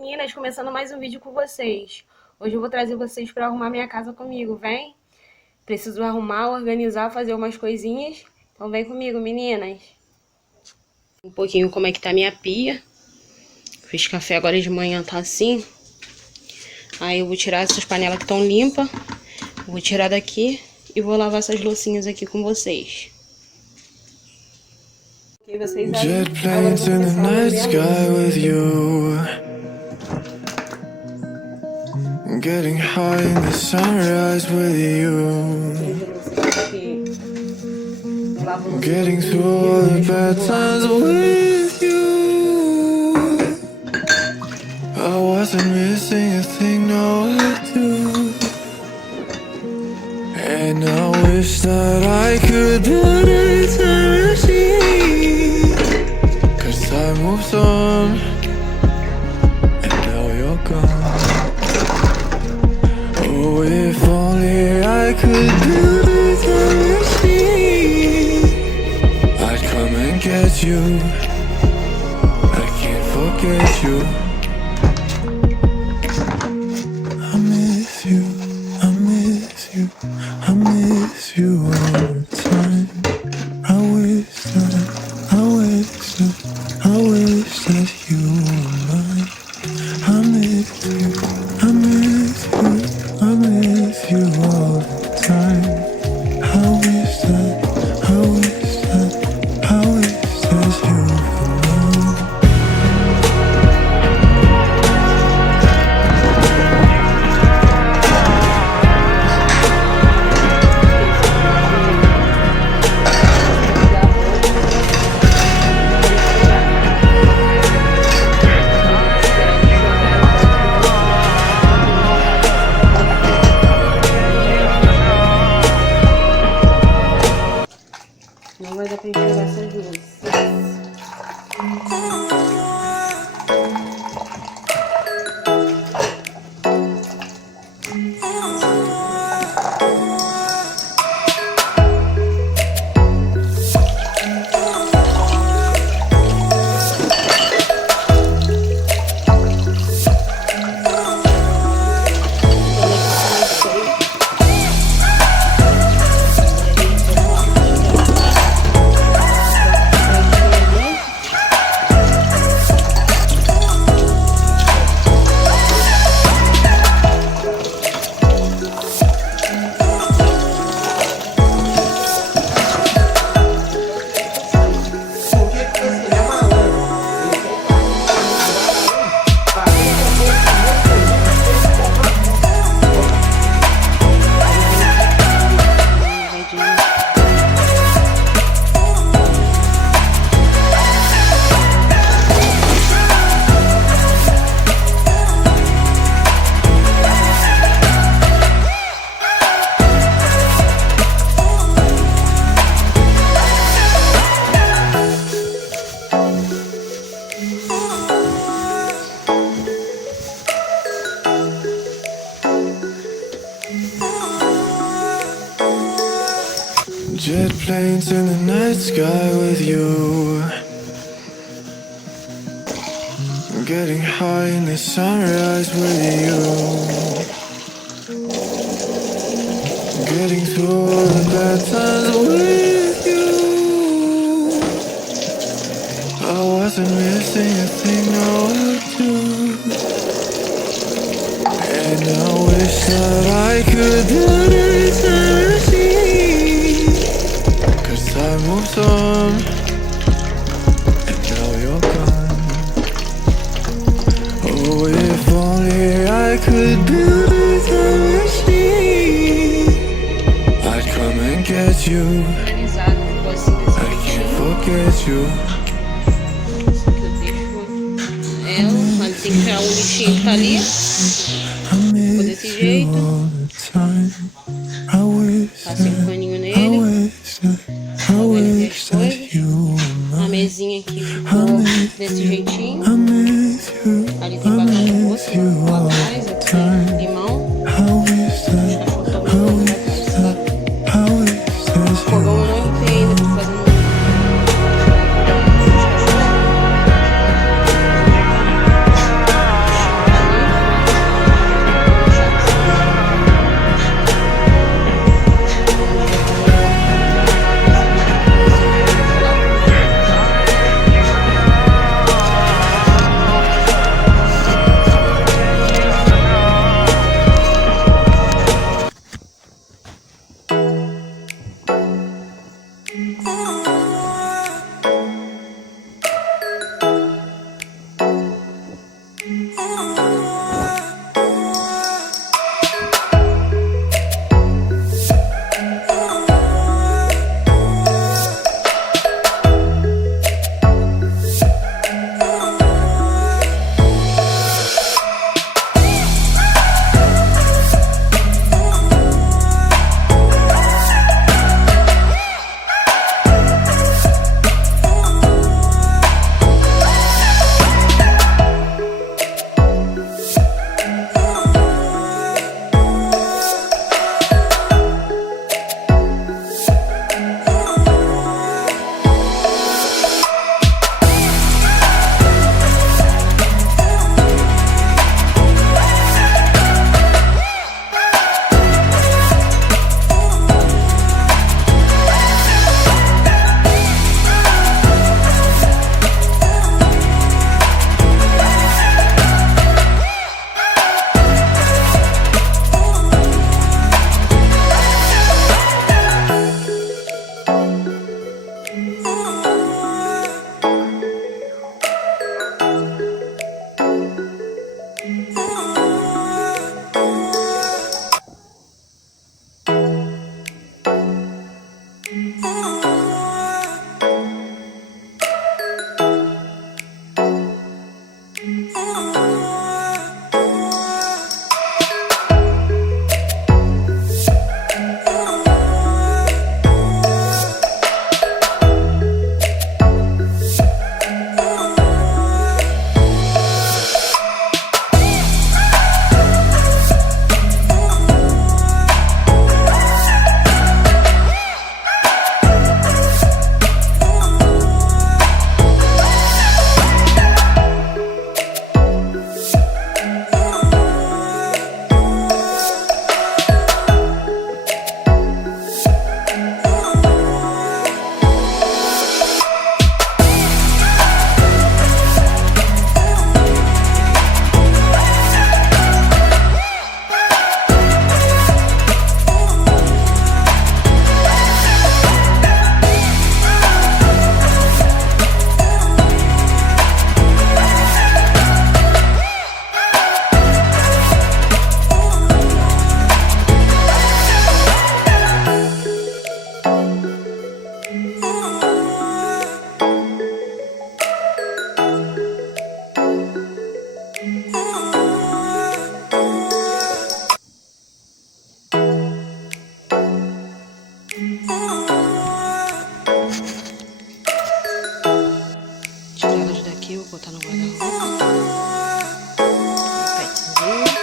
Meninas, começando mais um vídeo com vocês. Hoje eu vou trazer vocês para arrumar minha casa comigo, vem? Preciso arrumar, organizar, fazer umas coisinhas. Então vem comigo, meninas. Um pouquinho como é que tá minha pia. Fiz café agora de manhã, tá assim. Aí eu vou tirar essas panelas que estão limpas. Vou tirar daqui e vou lavar essas loucinhas aqui com vocês. Jet planes in the night sky with you, getting high in the sunrise with you, getting through all the bad times with you. I wasn't missing a thing, no I do. And I wish that I could build a time machine, 'cause time moves on, and now you're gone. Oh, if only I could build a time machine, I'd come and get you. I can't forget you. I miss you, I miss you, I miss you all the time. I wish that you were mine. I miss you, I miss you, I miss you all the time. I wish that you were mine. Não vai dar pra enxergar essas luzes. Jet planes in the night sky with you, getting high in the sunrise with you, getting through all the bad times with you. I wasn't missing a thing, no I do. And I wish that I could build a time machine, 'cause time moves on, and now you're gone. Oh, if only I could build a time machine, I'd come and get you. I can't forget you. Mas tem que tirar o lixinho que tá ali. Ficou desse jeito. Passei um paninho nele. Vou ver as coisas. A mesinha aqui ficou desse jeitinho. Ali tem batata doce, atrás, aqui limão. Os cachorros estão brincando pra casa. O fogão eu não limpei ainda, tô fazendo Tirar elas daqui, vou botar no guarda-roupa. Petzinho.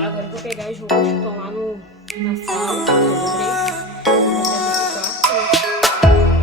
Agora eu vou pegar as roupas que estão lá na sala, que eu dobrei. Vou botar nesse quarto pra arrumar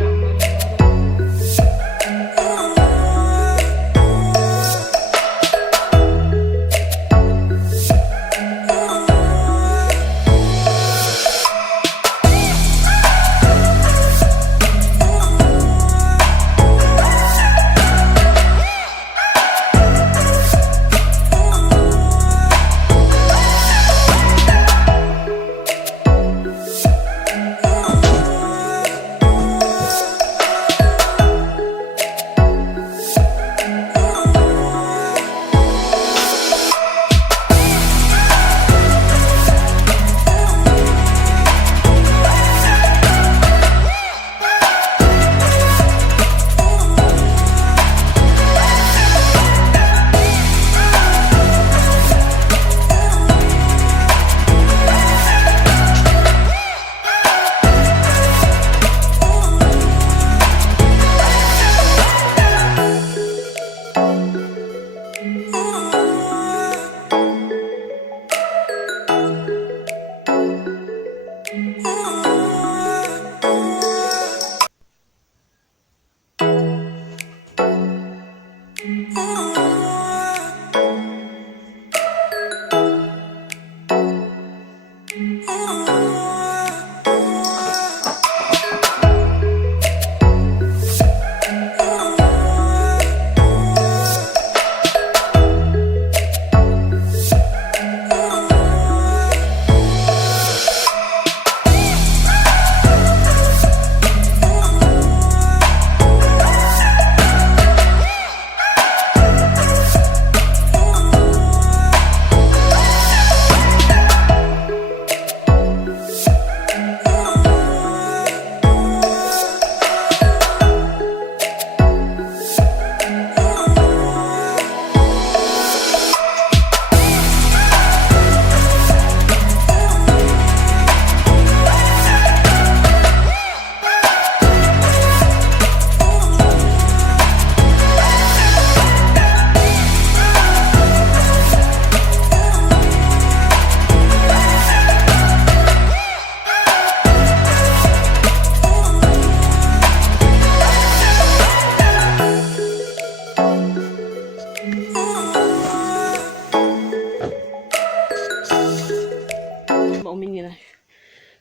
meninas.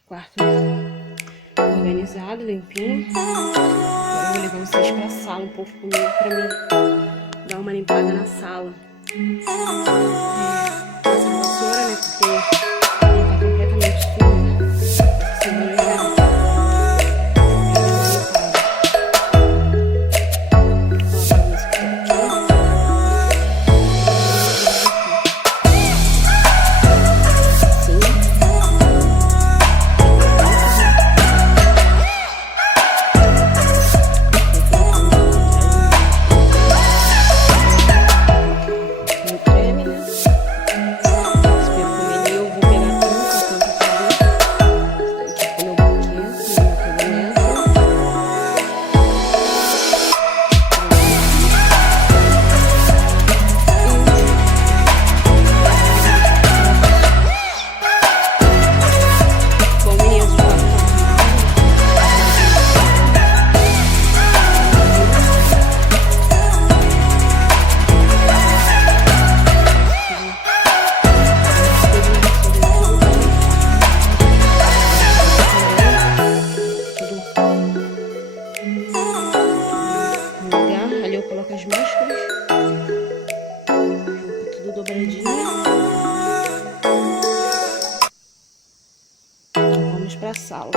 Quarto organizado, limpinho. Agora eu vou levar vocês pra sala um pouco comigo pra mim dar uma limpada na sala. Essa vassoura, né? Porque ela tá completamente suja. Senão eu já ali eu coloco as máscaras, tudo dobradinho. Então vamos pra sala.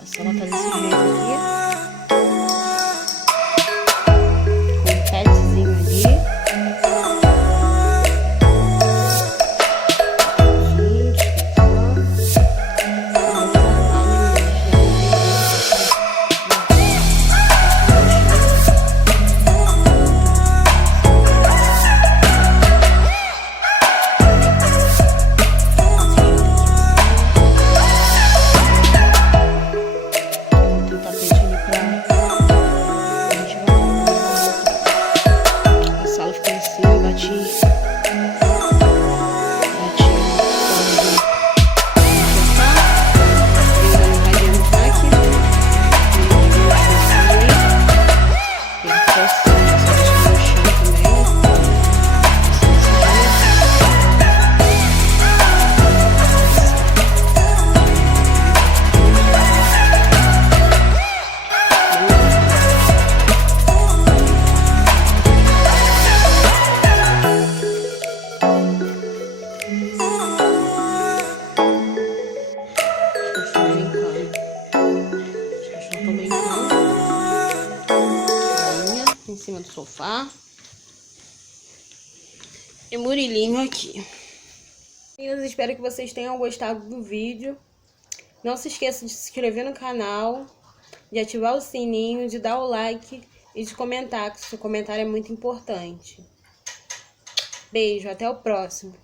A sala tá desse jeito aqui, com um petzinho ali. Em cima do sofá e Murilinho aqui. Meninas, espero que vocês tenham gostado do vídeo. Não se esqueça de se inscrever no canal, de ativar o sininho, de dar o like e de comentar, que seu comentário é muito importante. Beijo, até o próximo.